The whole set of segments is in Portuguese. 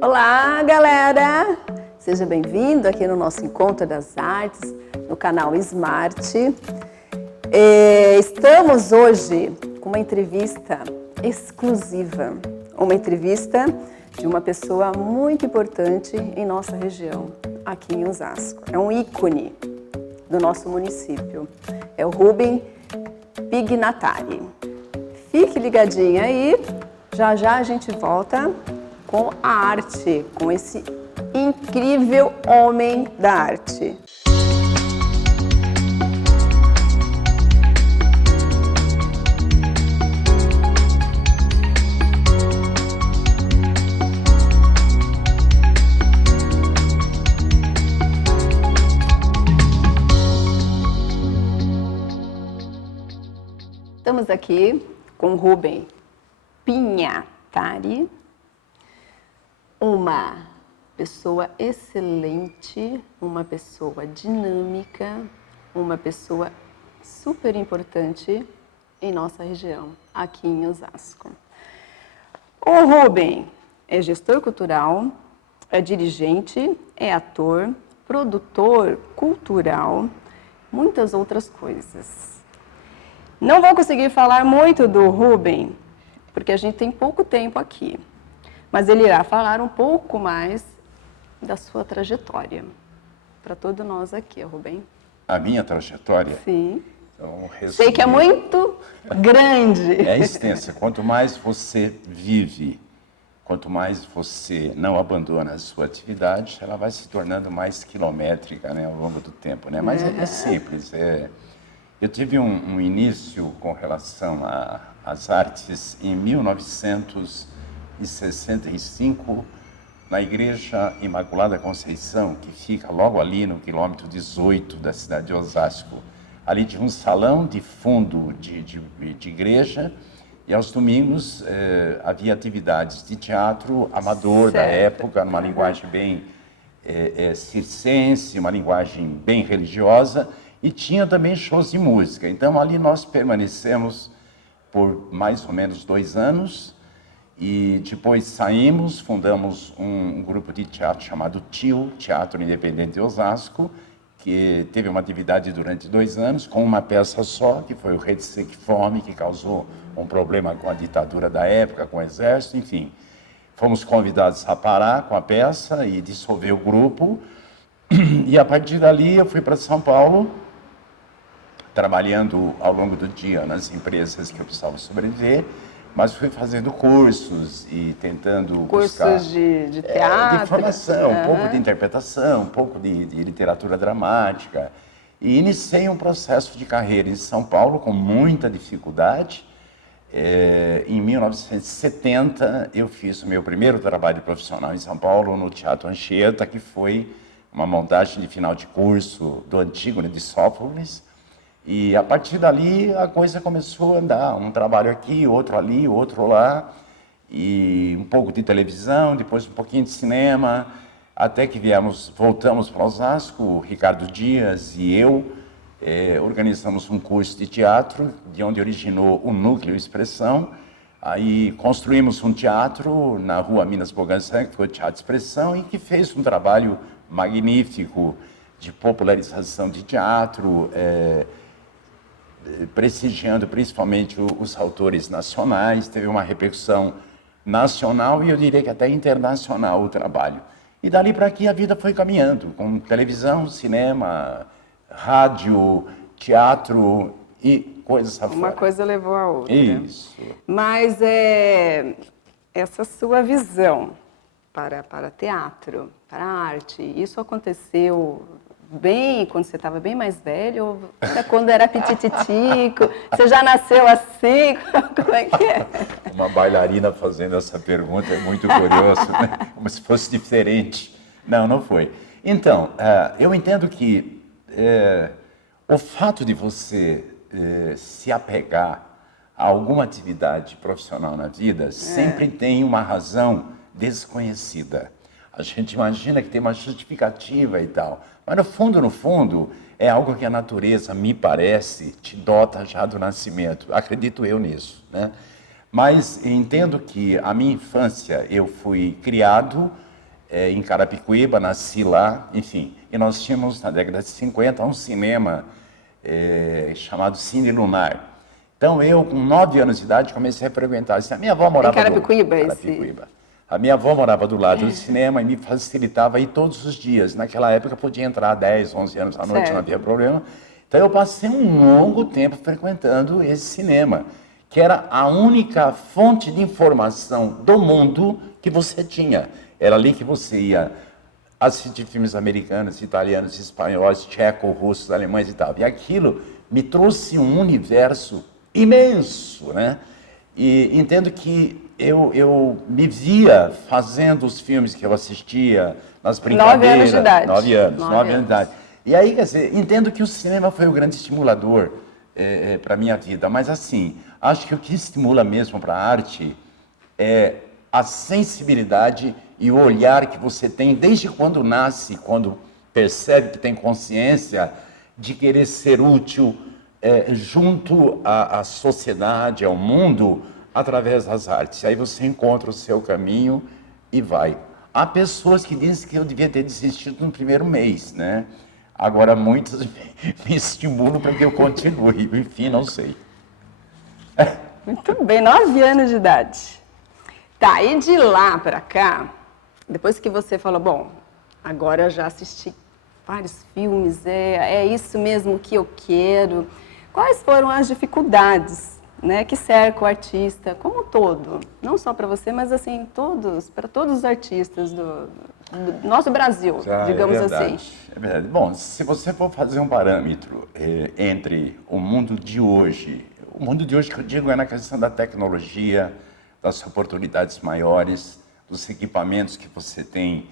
Olá, galera! Seja bem-vindo aqui no nosso Encontro das Artes, no canal Smart. Estamos hoje com uma entrevista exclusiva, uma entrevista de uma pessoa muito importante em nossa região, aqui em Osasco. É um ícone do nosso município, é o Rubem Pignatari. Fique ligadinho aí, já já a gente volta com a arte, com esse incrível homem da arte. Estamos aqui com o Rubem Pignatari, uma pessoa excelente, uma pessoa dinâmica, uma pessoa super importante em nossa região, aqui em Osasco. O Rubem é gestor cultural, é dirigente, é ator, produtor cultural, muitas outras coisas. Não vou conseguir falar muito do Rubem, porque a gente tem pouco tempo aqui. Mas ele irá falar um pouco mais da sua trajetória. Para todos nós aqui, Rubem. A minha trajetória? Sim. Então, sei que é muito grande. É extensa. Quanto mais você vive, quanto mais você não abandona a sua atividade, ela vai se tornando mais quilométrica, né, ao longo do tempo. Né? Mas é simples. Eu tive um início com relação às artes em 1965, na Igreja Imaculada Conceição, que fica logo ali no quilômetro 18 da cidade de Osasco. Ali tinha um salão de fundo de igreja, e aos domingos havia atividades de teatro amador da época, numa linguagem bem circense, uma linguagem bem religiosa, e tinha também shows de música. Então ali nós permanecemos por mais ou menos 2 anos, e depois saímos, fundamos um grupo de teatro chamado TIO, Teatro Independente de Osasco, que teve uma atividade durante 2 anos, com uma peça só, que foi o Rei de Seca e Fome, que causou um problema com a ditadura da época, com o exército, enfim. Fomos convidados a parar com a peça e dissolver o grupo, e a partir dali eu fui para São Paulo, trabalhando ao longo do dia nas empresas que eu precisava sobreviver, mas fui fazendo cursos e tentando buscar... Cursos de teatro? De formação, um pouco de interpretação, um pouco de literatura dramática. E iniciei um processo de carreira em São Paulo com muita dificuldade. Em 1970, eu fiz o meu primeiro trabalho profissional em São Paulo, no Teatro Anchieta, que foi uma montagem de final de curso do Antígona de Sófocles. E a partir dali a coisa começou a andar, um trabalho aqui, outro ali, outro lá, e um pouco de televisão, depois um pouquinho de cinema, até que voltamos para Osasco, o Ricardo Dias e eu organizamos um curso de teatro, de onde originou o Núcleo Expressão. Aí construímos um teatro na rua Minas Bogansan, que foi o Teatro Expressão, e que fez um trabalho magnífico de popularização de teatro, prestigiando principalmente os autores nacionais. Teve uma repercussão nacional e eu diria que até internacional o trabalho. E dali para aqui a vida foi caminhando, com televisão, cinema, rádio, teatro e coisas afora. Uma coisa levou a outra. Isso. Mas essa sua visão para teatro, para arte, isso aconteceu bem quando você estava bem mais velho, ou quando era pitititico? Você já nasceu assim? Como é que é? Uma bailarina fazendo essa pergunta é muito curioso, né? Como se fosse diferente. Não, não foi. Então, eu entendo que o fato de você se apegar a alguma atividade profissional na vida sempre tem uma razão desconhecida. A gente imagina que tem uma justificativa e tal, mas no fundo, é algo que a natureza, me parece, te dota já do nascimento. Acredito eu nisso, né? Mas entendo que a minha infância eu fui criado em Carapicuíba, nasci lá, enfim. E nós tínhamos, na década de 50, um cinema chamado Cine Lunar. Então, eu, com 9 anos de idade, comecei a frequentar. A minha avó morava em Carapicuíba, Carapicuíba. A minha avó morava do lado do cinema e me facilitava ir todos os dias. Naquela época, podia entrar 10, 11 anos à noite, não havia problema. Então, eu passei um longo tempo frequentando esse cinema, que era a única fonte de informação do mundo que você tinha. Era ali que você ia assistir filmes americanos, italianos, espanhóis, tchecos, russos, alemães e tal. E aquilo me trouxe um universo imenso, né? E entendo que eu me via fazendo os filmes que eu assistia, nas brincadeiras. 9 anos de idade. 9 anos, 9 anos de idade. E aí, quer dizer, entendo que o cinema foi o grande estimulador para a minha vida. Mas, assim, acho que o que estimula mesmo para a arte é a sensibilidade e o olhar que você tem desde quando nasce, quando percebe que tem consciência de querer ser útil junto à sociedade, ao mundo, através das artes. Aí você encontra o seu caminho e vai. Há pessoas que dizem que eu devia ter desistido no primeiro mês, né? Agora muitos me estimulam para que eu continue. Enfim, não sei. Muito bem, 9 anos de idade. Tá, e de lá para cá, depois que você falou, bom, agora eu já assisti vários filmes, é isso mesmo que eu quero. Quais foram as dificuldades, né, que cercam o artista como um todo? Não só para você, mas assim, para todos os artistas do nosso Brasil, digamos assim. É verdade. Bom, se você for fazer um parâmetro entre o mundo de hoje, o mundo de hoje que eu digo é na questão da tecnologia, das oportunidades maiores, dos equipamentos que você tem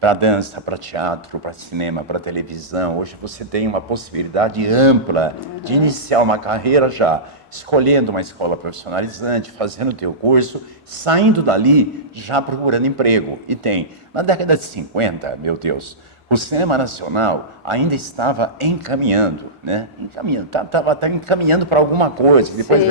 para dança, para teatro, para cinema, para televisão. Hoje você tem uma possibilidade ampla de iniciar uma carreira já escolhendo uma escola profissionalizante, fazendo o teu curso, saindo dali já procurando emprego. E tem. Na década de 50, meu Deus, o cinema nacional ainda estava encaminhando, né? Estava encaminhando para alguma coisa. Depois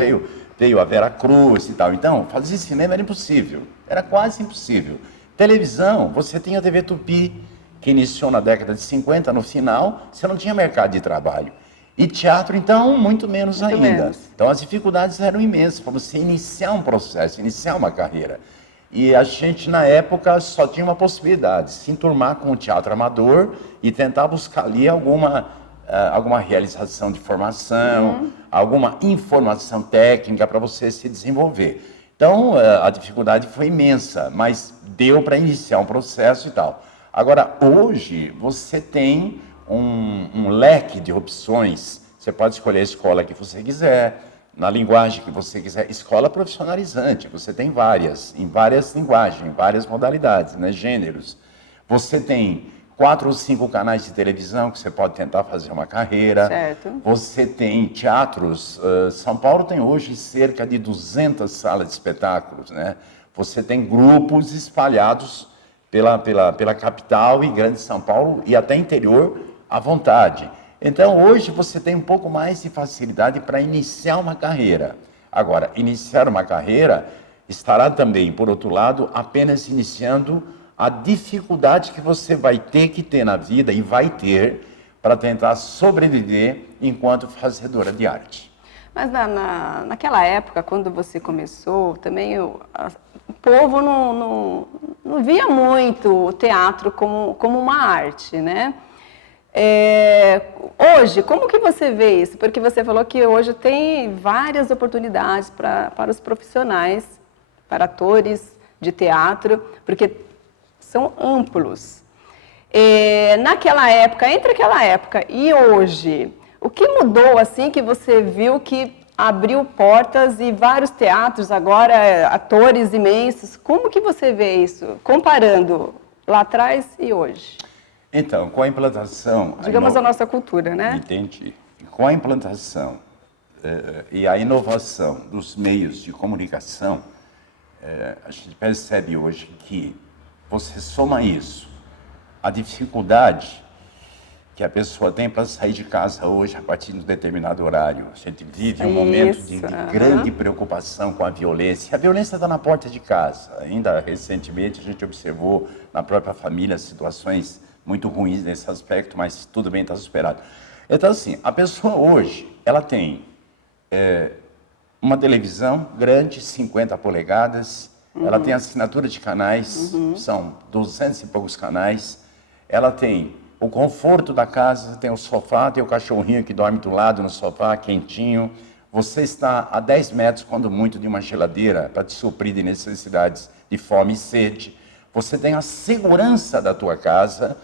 veio a Vera Cruz e tal. Então, fazer cinema era impossível. Era quase impossível. Televisão, você tinha a TV Tupi, que iniciou na década de 50, no final, você não tinha mercado de trabalho. E teatro, então, muito menos ainda. Então, as dificuldades eram imensas para você iniciar um processo, iniciar uma carreira. E a gente, na época, só tinha uma possibilidade, se enturmar com o teatro amador e tentar buscar ali alguma realização de formação, alguma informação técnica para você se desenvolver. Então, a dificuldade foi imensa, mas deu para iniciar um processo e tal. Agora, hoje, você tem um leque de opções. Você pode escolher a escola que você quiser, na linguagem que você quiser. Escola profissionalizante, você tem várias, em várias linguagens, em várias modalidades, né, gêneros. Você tem 4 ou 5 canais de televisão que você pode tentar fazer uma carreira. Certo. Você tem teatros. São Paulo tem hoje cerca de 200 salas de espetáculos, né? Você tem grupos espalhados pela capital e grande São Paulo e até interior à vontade. Então, hoje você tem um pouco mais de facilidade para iniciar uma carreira. Agora, iniciar uma carreira estará também, por outro lado, apenas iniciando a dificuldade que você vai ter que ter na vida e vai ter para tentar sobreviver enquanto fazedora de arte. Mas naquela época, quando você começou, também o povo não via muito o teatro como uma arte, né? Hoje, como que você vê isso? Porque você falou que hoje tem várias oportunidades para os profissionais, para atores de teatro, porque são amplos. Naquela época, entre aquela época e hoje, o que mudou assim que você viu que abriu portas e vários teatros agora, atores imensos? Como que você vê isso, comparando lá atrás e hoje? Então, com a implantação... Digamos a nossa cultura, né? Entendi. Com a implantação e a inovação dos meios de comunicação, a gente percebe hoje que você soma isso, a dificuldade que a pessoa tem para sair de casa hoje a partir de um determinado horário. A gente vive um momento de grande preocupação com a violência. A violência está na porta de casa. Ainda recentemente a gente observou na própria família situações muito ruins nesse aspecto, mas tudo bem, está superado. Então, assim, a pessoa hoje, ela tem uma televisão grande, 50 polegadas, ela tem assinatura de canais, são 200 e poucos canais, ela tem o conforto da casa, tem o sofá, tem o cachorrinho que dorme do lado no sofá, quentinho. Você está a 10 metros, quando muito, de uma geladeira para te suprir de necessidades de fome e sede. Você tem a segurança da tua casa,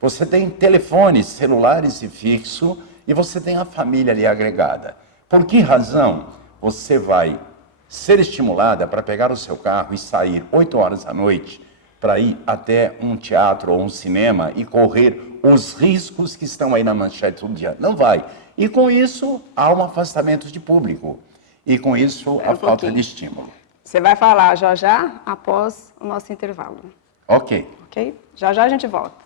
você tem telefones celulares e fixo, e você tem a família ali agregada. Por que razão você vai ser estimulada para pegar o seu carro e sair 8 horas da noite para ir até um teatro ou um cinema e correr os riscos que estão aí na manchete todo dia? Não vai. E com isso, há um afastamento de público. E com isso, a falta de estímulo. Você vai falar já após o nosso intervalo. Ok. Ok? Já a gente volta.